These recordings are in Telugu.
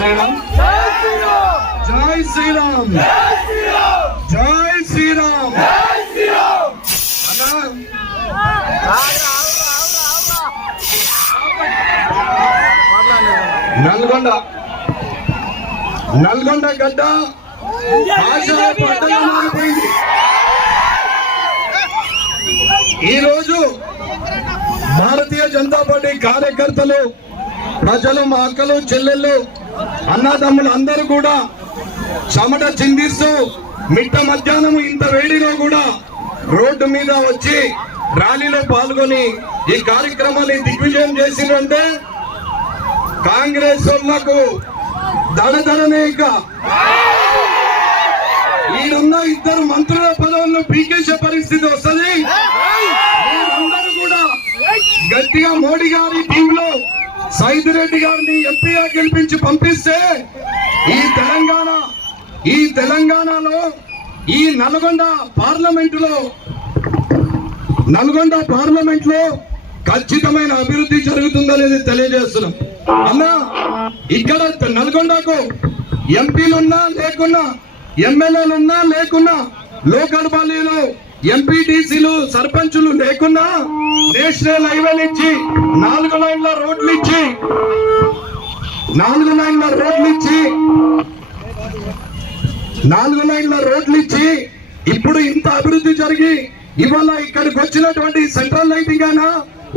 శ్రీరామ్. జై శ్రీరామ్. జై శ్రీరామ్. నల్గొండ. నల్గొండ గడ్డ ఈరోజు భారతీయ జనతా పార్టీ కార్యకర్తలు ప్రజలు మా అక్కలు చెల్లెళ్ళు అన్నదమ్ములు అందరూ కూడా చెమట చిందిస్తూ మిట్ట మధ్యాహ్నం ఇంత వేడిలో కూడా రోడ్డు మీద వచ్చి ర్యాలీలో పాల్గొని ఈ కార్యక్రమాన్ని దిగ్విజయం చేసిందంటే కాంగ్రెస్ వాళ్ళకు దడదడనే ఇక. ఈయనున్న ఇద్దరు మంత్రుల పదవులను పీకేసే పరిస్థితి వస్తుంది. మీరందరూ కూడా గట్టిగా మోడీ గారి టీంలో సైదిరెడ్డి గారిని ఎంపీగా గెలిపించి పంపిస్తే ఈ తెలంగాణ ఈ తెలంగాణలో ఈ నల్గొండ పార్లమెంటులో నల్గొండ పార్లమెంట్లో ఖచ్చితమైన అభివృద్ధి జరుగుతుందనేది తెలియజేస్తున్నాం. అన్నా ఇక్కడ నల్గొండకు ఎంపీలున్నా లేకున్నా ఎమ్మెల్యేలున్నా లేకున్నా లోకల్ బాలీలో ఎంపీటీసీలు సర్పంచులు లేకున్నా నేషనల్ హైవేలు ఇచ్చి నాలుగు లైన్ల రోడ్లు ఇచ్చి నాలుగు లైన్ల రోడ్లు ఇచ్చి నాలుగు లైన్ల రోడ్లు ఇచ్చి ఇప్పుడు ఇంత అభివృద్ధి జరిగి ఇవాళ ఇక్కడికి వచ్చినటువంటి సెంట్రల్ లైటింగ్ అయినా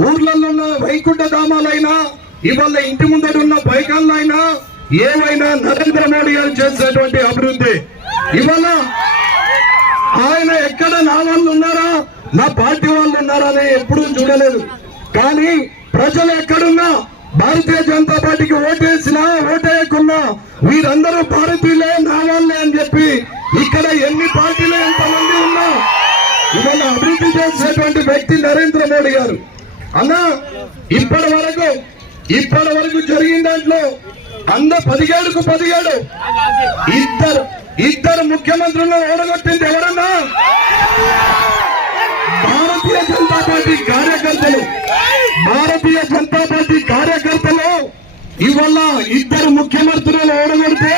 ఊర్లలో ఉన్న వైకుంఠ ధామాలైనా ఇవాళ ఇంటి ముందర ఉన్న బైకాన్లైనా ఏవైనా నరేంద్ర మోడీ గారు చేసినటువంటి అభివృద్ధి. ఇవాళ ఆయన ఎక్కడ నా వాళ్ళు ఉన్నారా? నా పార్టీ వాళ్ళు ఉన్నారా అని ఎప్పుడూ చూడలేదు. కానీ ప్రజలు ఎక్కడున్నా భారతీయ జనతా పార్టీకి ఓటేసినా ఓటేయకున్నా వీరందరూ భారతీయులే నా వాళ్ళే అని చెప్పి ఇక్కడ ఎన్ని పార్టీలు ఎంతమంది ఉన్నా ఇవాళ అభివృద్ధి చేసేటువంటి వ్యక్తి నరేంద్ర మోడీ గారు. అన్నా ఇప్పటి వరకు ఇప్పటి వరకు జరిగిన దాంట్లో అంద పదిహేడుకు పదిహేడు ఇద్దరు ఇద్దరు ముఖ్యమంత్రులను ఓడగొట్టింది ఎవరన్నా? భారతీయ జనతా పార్టీ కార్యకర్తలు. భారతీయ జనతా పార్టీ కార్యకర్తలు. ఇవాళ ఇద్దరు ముఖ్యమంత్రులను ఓడగొడితే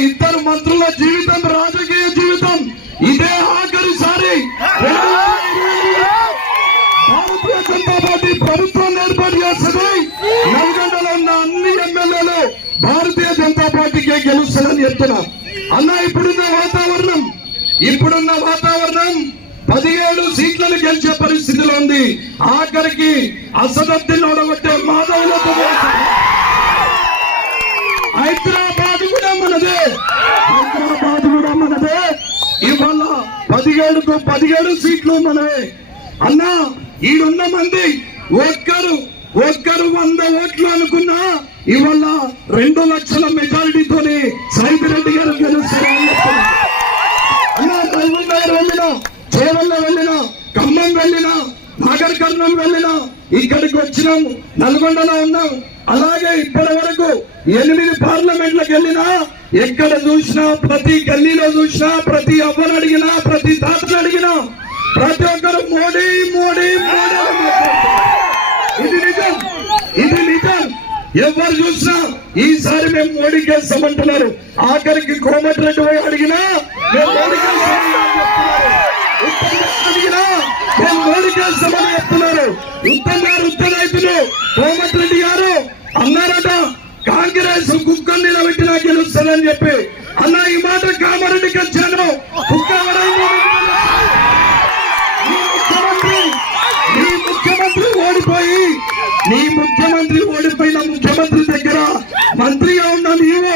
ఇద్దరు మంత్రుల జీవితం రాజకీయ జీవితం ఇదే ఆఖరిసారి. భారతీయ జనతా పార్టీ ప్రభుత్వం ఏర్పాటు చేస్తుంది నల్గొండలో ఉన్న అన్ని ఎమ్మెల్యేలు భారతీయ జనతా పార్టీకే గెలుస్తారని చెప్తున్నా అన్న ఇప్పుడున్న వాతావరణం ఇప్పుడున్న వాతావరణం పదిహేడు సీట్లను గెలిచే పరిస్థితిలో ఉంది. ఆఖరికి అసదత్తిని ఓడగొట్టే మాధవులతో హైదరాబాద్ హైదరాబాద్ కూడా మనదే ఇవాళ పదిహేడుకు పదిహేడు సీట్లు మనవే అన్నా ఈడున్న మంది ఒక్కరు ఒక్కరు వంద ఓట్లు అనుకున్నా ఇవాళ రెండు లక్షల మెజారిటీతోనే సైదిరెడ్డి గారు గెలుస్తారు అన్నా మహబూబ్ వెళ్ళినా చేవల్ల వెళ్ళినా ఖమ్మం వెళ్ళినా నాగర్ కర్నూలు వెళ్ళినా ఇక్కడికి వచ్చినాం నల్గొండలో ఉన్నాం అలాగే ఇప్పటి వరకు ఎనిమిది పార్లమెంట్లకు వెళ్ళినా ఎక్కడ చూసినా ప్రతి గల్లీలో చూసినా ప్రతి ఎవరు అడిగినా ప్రతి తాతను అడిగినా ప్రతి ఒక్కరు మోడీ మోడీ మోడీ ఇది నిజం ఇది నిజం. ఎవరు చూసినా ఈసారి మేము మోడీ వేస్తామంటున్నారు ఆఖరికి కోమటిరెడ్డి పోయి అడిగినా మేము మోడీకి చెప్తున్నారు. ఉత్తమ్ గారు అడిగినా మేము చెప్తున్నారు. ఉత్తమ్ గారు ఉత్తర రైతులు గారు అన్నారట. కాంగ్రెస్ కుక్కను నిలబెట్టినాక అని చెప్పి అన్న ఈ మాట కామారెడ్డికి వచ్చాను నీ ముఖ్యమంత్రి ఓడిపోయి నీ ముఖ్యమంత్రి ఓడిపోయిన ముఖ్యమంత్రి దగ్గర మంత్రిగా ఉన్న నీవు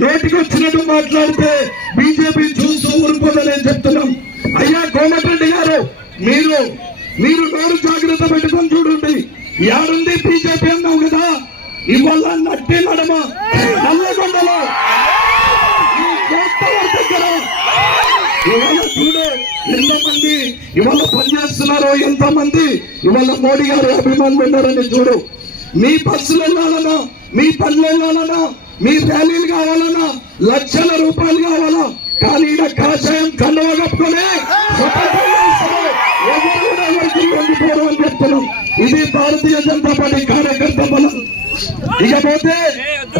నోటికి వచ్చినట్టు మాట్లాడితే బీజేపీ చూస్తూ ఊరుకోదని చెప్తున్నాం. అయ్యా కోమటిరెడ్డి గారు మీరు మీరు నోరు జాగ్రత్త పెట్టుకొని చూడండి. యాడుంది బీజేపీ అన్నావు కదా? ఇవాళ నట్టి నడమ నల్లగొండలో చూడు ఎంతమంది ఇవాళ పనిచేస్తున్నారో ఎంతమంది ఇవాళ మోడీ గారు అభిమానులు ఉన్నారని చూడు. మీ బస్సులు వెళ్ళాలన్నా మీ పనులు వెళ్ళాలన్నా మీ ర్యాలీలు కావాలన్నా లక్షల రూపాయలు కావాలా? కానీ ఈయన కాషాయం కండువ కూడా అని చెప్తున్నాం. ఇది భారతీయ జనతా పార్టీ కార్యకర్త బలం. ఇకపోతే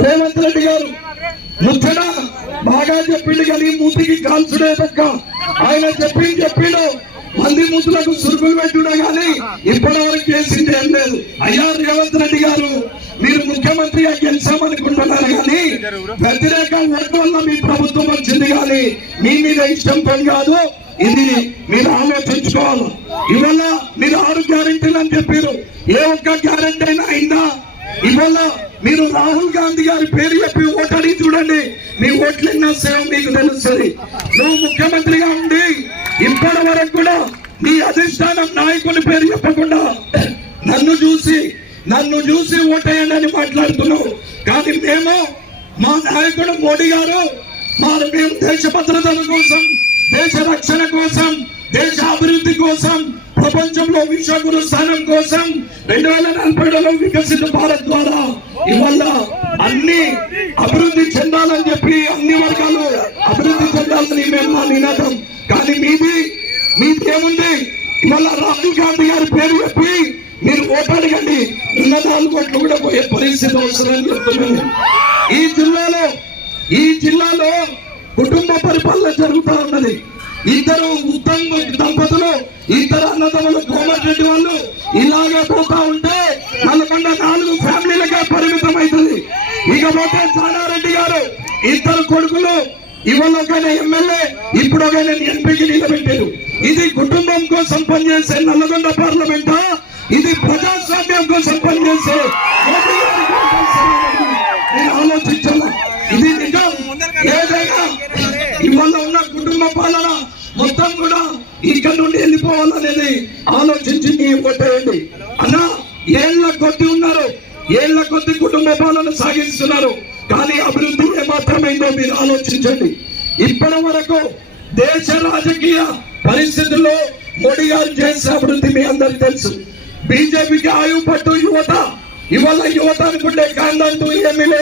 రేవంత్ రెడ్డి గారు ముచ్చట బాగా చెప్పిండు కానీ మూతికి కాల్చుడే ఆయన చెప్పి చెప్పిండు. మంది ముసులకు సురుకులు పెట్టుడే కానీ ఇప్పటి వరకు చేసింది ఏం లేదు. అయ్యా రేవంత్ రెడ్డి గారు. మీరు ముఖ్యమంత్రిగా గెలిచామనుకుంటున్నారు కానీ వ్యతిరేక ఓటు వల్ల మీ ప్రభుత్వం వచ్చింది కానీ మీ మీద ఇష్టం పని కాదు. ఇది మీరు ఆలోచించుకోవాలి ఇవాళ మీరు ఆరు గ్యారెంటీలు అని చెప్పారు. ఏ ఒక్క గ్యారెంటీ అయినా అయిందా? ఇవాళ మీరు రాహుల్ గాంధీ గారి పేరు చెప్పి ఓటడి చూడండి. మీ ఓట్లన్న సేవ మీకు తెలుస్తుంది. నువ్వు ముఖ్యమంత్రిగా ఉండి ఇప్పటి వరకు కూడా మీ అధిష్టానం నాయకుని పేరు చెప్పకుండా నన్ను చూసి నన్ను చూసి ఓటేయండి అని మాట్లాడుతున్నావు. కానీ మేము మా నాయకుడు మోడీ గారు మా మేము దేశ భద్రతల కోసం దేశ రక్షణ కోసం దేశ అభివృద్ధి కోసం ప్రపంచంలో విశ్వగురు స్థానం కోసం రెండు వేల నలభై వికసిత భారత్ ద్వారా ఇవాళ అన్ని అభివృద్ధి చెందాలని చెప్పి అన్ని వర్గాలు అభివృద్ధి చెందాలని మేము మా నినాదం. కానీ మీది మీది ఏముంది? ఇవాళ రాహుల్ గాంధీ గారి పేరు చెప్పి మీరు ఓటు అడగండి నాలుగు కోట్లు కూడా పోయే పరిస్థితి అవసరమని చెప్తున్నాను. ఈ జిల్లాలో ఈ జిల్లాలో కుటుంబ పరిపాలన జరుగుతూ ఉన్నది. ఇద్దరు ఉత్తమ దంపతులు ఇద్దరు అన్నదమ్ములు కోమటిరెడ్డి వాళ్ళు ఇలాగే పోతా ఉంటే నల్గొండ నాలుగు ఫ్యామిలీలకే పరిమితం అవుతుంది ఇకపోతే జానారెడ్డి గారు ఇద్దరు కొడుకులు ఇవాళ ఒక ఎమ్మెల్యే ఇప్పుడు ఒక ఎంపీకి నిలబెట్టారు. ఇది కుటుంబం కోసం పనిచేసే నల్గొండ పార్లమెంటా? ఇది ప్రజాస్వామ్యం కోసం పనిచేసే నేను ఆలోచించాలా? ఇది నిజం. ఏదైనా ఇవాళ ఉన్న కుటుంబ పాలన మొత్తం కూడా ఇక్కడ నుండి వెళ్ళిపోవాలనేది ఆలోచించి మీ కొట్టేయండి అన్న ఏళ్ళ కొద్ది ఉన్నారు. ఏళ్ళ కొద్ది కుటుంబ పాలన సాగిస్తున్నారు. కానీ అభివృద్ధి ఏమాత్రమైందో మీరు ఆలోచించండి. ఇప్పటి వరకు దేశ రాజకీయ పరిస్థితుల్లో మోడీ గారు చేసిన అభివృద్ధి మీ అందరికి తెలుసు. బీజేపీకి ఆయువు పట్టు యువత ఇవాళ యువత అనుకుంటే కాందంటూ ఏమీ లేదు